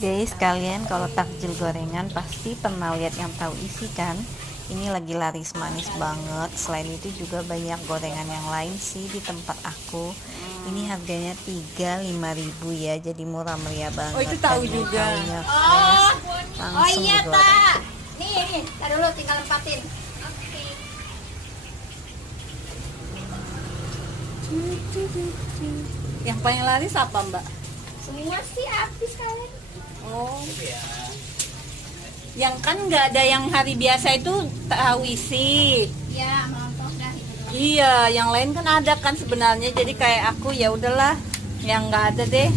Guys, kalian kalau takjil gorengan pasti pernah lihat yang tahu isi kan? Ini lagi laris manis banget. Selain itu juga banyak gorengan yang lain sih di tempat aku. Ini harganya 3.000-5.000 ya, jadi murah meriah banget. Oh, itu tahu Dan juga. tahunya fresh, langsung Iya digoreng. tak. Nih, tar dulu tinggal lempatin. Oke. Yang paling laris apa, Mbak? Semua sih habis kalian. Oh. Yang kan nggak ada yang hari biasa itu tahu isi. Ya, melontok dah itu doang. Iya, yang lain kan ada kan sebenarnya. Jadi kayak aku ya udahlah, yang nggak ada deh.